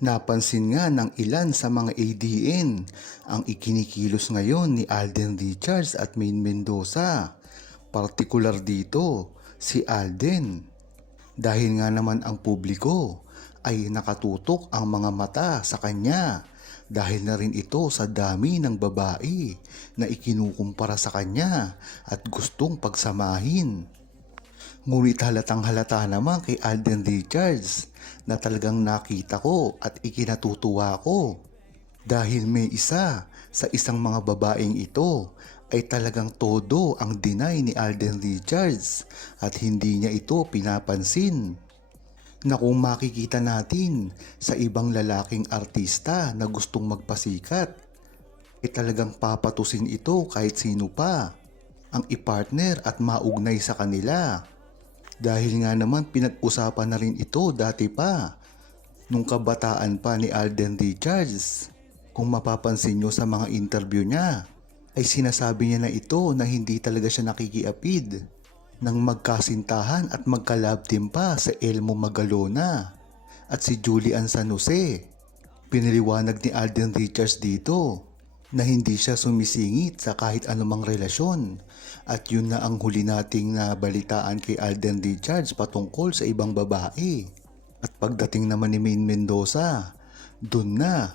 Napansin nga ng ilan sa mga ADN ang ikinikilos ngayon ni Alden Richards at Maine Mendoza. Partikular dito si Alden. Dahil nga naman ang publiko ay nakatutok ang mga mata sa kanya dahil na rin ito sa dami ng babae na ikinukumpara sa kanya at gustong pagsamahin. Ngunit halatang halata naman kay Alden Richards na talagang nakita ko at ikinatutuwa ko dahil may isa sa isang mga babaeng ito ay talagang todo ang deny ni Alden Richards at hindi niya ito pinapansin. Na kung makikita natin sa ibang lalaking artista na gustong magpasikat, ay talagang papatusin ito kahit sino pa ang ipartner at maugnay sa kanila. Dahil nga naman pinag-usapan na rin ito dati pa, nung kabataan pa ni Alden Richards. Kung mapapansin nyo sa mga interview niya, ay sinasabi niya na ito na hindi talaga siya nakikiapid nang magkasintahan at magka-love team pa sa Elmo Magalona at si Julian San Jose. Pinaliwanag ni Alden Richards dito na hindi siya sumisingit sa kahit anumang relasyon at yun na ang huli nating nabalitaan kay Alden Richards patungkol sa ibang babae. At pagdating naman ni Maine Mendoza, dun na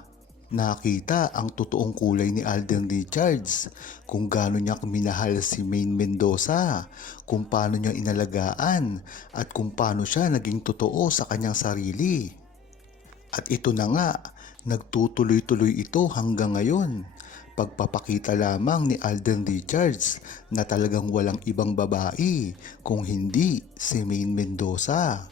nakita ang totoong kulay ni Alden Richards, kung gaano niya minahal si Maine Mendoza, kung paano niya inalagaan at kung paano siya naging totoo sa kanyang sarili. At ito na nga, nagtutuloy-tuloy ito hanggang ngayon. Pagpapakita lamang ni Alden Richards na talagang walang ibang babae kung hindi si Maine Mendoza.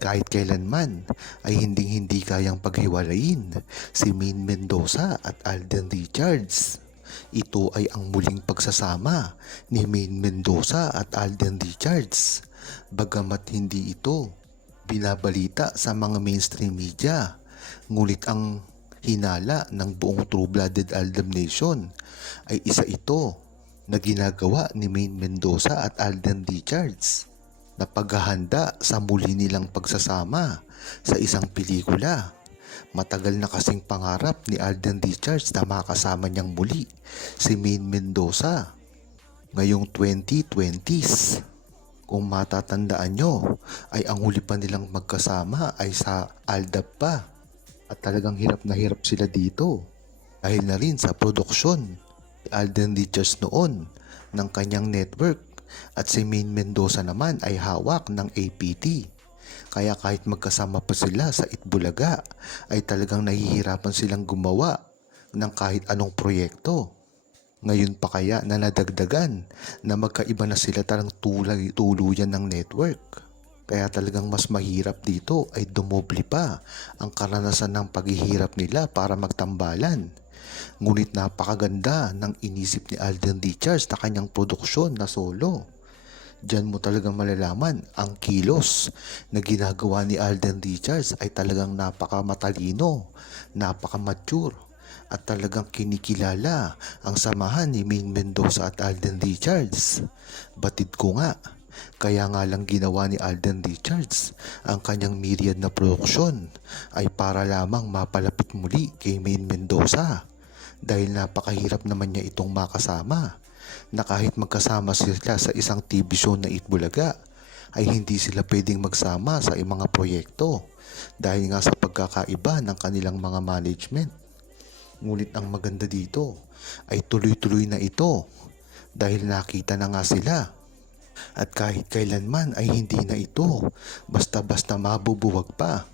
Kahit kailanman ay hindi kayang paghiwalayin si Maine Mendoza at Alden Richards. Ito ay ang muling pagsasama ni Maine Mendoza at Alden Richards. Bagamat hindi ito binabalita sa mga mainstream media, ngunit ang hinala ng buong True-Blooded Aldam Nation ay isa ito na ginagawa ni Maine Mendoza at Alden Richards na paghahanda sa muli nilang pagsasama sa isang pelikula. Matagal na kasing pangarap ni Alden Richards na makasama niyang muli si Maine Mendoza ngayong 2020s. Kung matatandaan nyo, ay ang huli pa nilang magkasama ay sa Aldab pa. At talagang hirap na hirap sila dito dahil na rin sa produksyon ni Alden Richards noon ng kanyang network at si Maine Mendoza naman ay hawak ng APT. Kaya kahit magkasama pa sila sa Itbulaga ay talagang nahihirapan silang gumawa ng kahit anong proyekto. Ngayon pa kaya na nadagdagan na magkaiba na sila talang tuluyan ng network. Kaya talagang mas mahirap dito ay dumoble pa ang karanasan ng paghihirap nila para magtambalan. Ngunit napakaganda ng inisip ni Alden Richards na kanyang produksyon na solo. Diyan mo talagang malalaman ang kilos na ginagawa ni Alden Richards ay talagang napakamatalino, napakamature at talagang kinikilala ang samahan ni Maine Mendoza at Alden Richards. Batid ko nga, kaya nga lang ginawa ni Alden Richards ang kanyang myriad na produksyon ay para lamang mapalapit muli kay Maine Mendoza dahil napakahirap naman niya itong makasama na kahit magkasama sila sa isang TV show na Itbulaga ay hindi sila pwedeng magsama sa mga proyekto dahil nga sa pagkakaiba ng kanilang mga management. Ngunit ang maganda dito ay tuloy-tuloy na ito dahil nakita na nga sila. At kahit kailanman ay hindi na ito basta-basta mabubuwag pa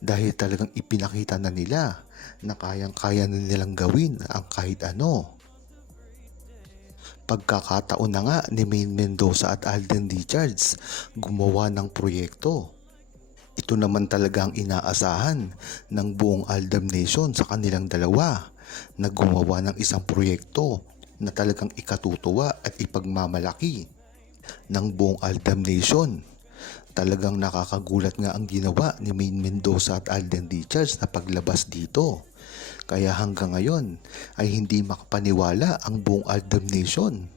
dahil talagang ipinakita na nila na kayang-kaya na nilang gawin ang kahit ano. Pagkakataon na nga ni Maine Mendoza at Alden Richards gumawa ng proyekto. Ito naman talaga ang inaasahan ng buong Aldam Nation sa kanilang dalawa na gumawa ng isang proyekto na talagang ikatutuwa at ipagmamalaki ng buong Aldam Nation. Talagang nakakagulat nga ang ginawa ni Maine Mendoza at Alden Richards na paglabas dito. Kaya hanggang ngayon ay hindi makapaniwala ang buong Aldam Nation.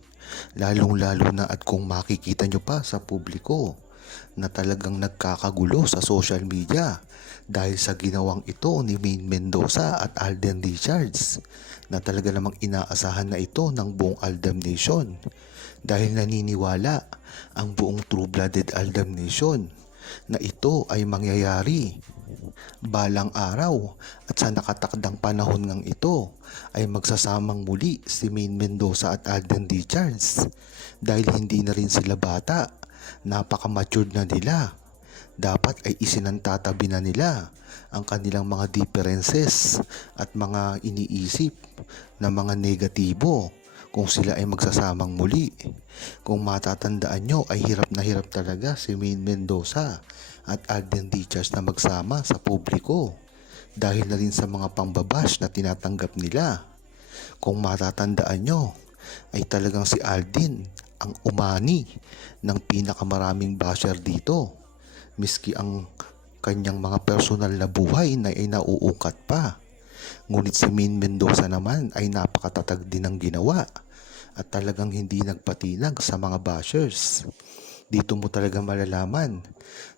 Lalong-lalo na at kung makikita nyo pa sa publiko na talagang nagkakagulo sa social media dahil sa ginawang ito ni Maine Mendoza at Alden Richards na talaga namang inaasahan na ito ng buong Aldam Nation dahil naniniwala ang buong True-Blooded Aldam Nation na ito ay mangyayari balang araw at sa nakatakdang panahon ngang ito ay magsasamang muli si Maine Mendoza at Alden Richards dahil hindi na rin sila bata, napaka-matured na nila. Dapat ay isinantatabi na nila ang kanilang mga differences at mga iniisip na mga negatibo kung sila ay magsasamang muli. Kung matatandaan nyo ay hirap na hirap talaga si Maine Mendoza at Alden Richards na magsama sa publiko dahil na rin sa mga pangbabash na tinatanggap nila. Kung matatandaan nyo ay talagang si Alden ang umani ng pinakamaraming basher dito, miski ang kanyang mga personal na buhay na ay nauungkat pa. Ngunit si Maine Mendoza naman ay napakatatag din ng ginawa at talagang hindi nagpatinag sa mga bashers. Dito mo talaga malalaman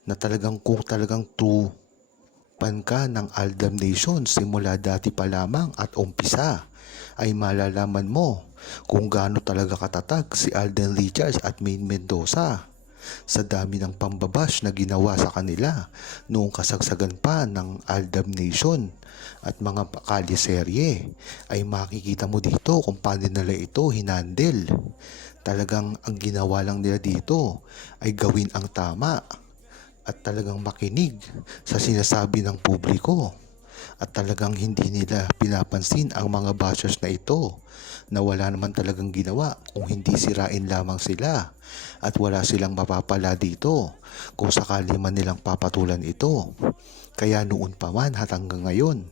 na talagang kung talagang true fan ka ng Aldam Nation simula dati pa lamang at umpisa, ay malalaman mo kung gaano talaga katatag si Alden Richards at Maine Mendoza sa dami ng pambabash na ginawa sa kanila noong kasagsagan pa ng Aldam Nation at mga kaliserye. Ay makikita mo dito kung paano nila ito hinandle. Talagang ang ginawa lang nila dito ay gawin ang tama at talagang makinig sa sinasabi ng publiko at talagang hindi nila pinapansin ang mga bashers na ito na wala naman talagang ginawa kung hindi sirain lamang sila at wala silang mapapala dito kung sakali man nilang papatulan ito. Kaya noon pa man at hanggang ngayon,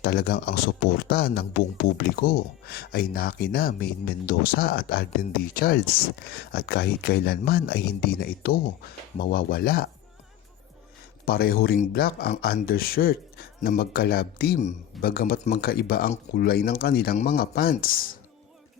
talagang ang suporta ng buong publiko ay nakina Maine Mendoza at Alden Richards at kahit kailanman ay hindi na ito mawawala. Pareho ring black ang undershirt na magka-lab team bagamat magkaiba ang kulay ng kanilang mga pants.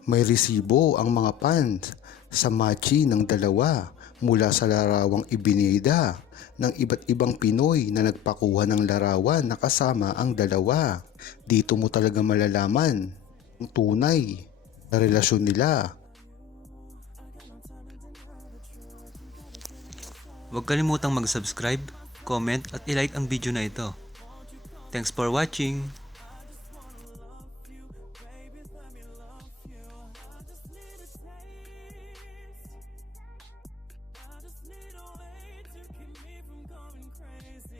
May resibo ang mga pants sa matchi ng dalawa mula sa larawang ibinida ng iba't ibang Pinoy na nagpakuha ng larawan na kasama ang dalawa. Dito mo talaga malalaman ang tunay na relasyon nila. Huwag kalimutang mag-subscribe, comment at i-like ang video na ito. Thanks for watching!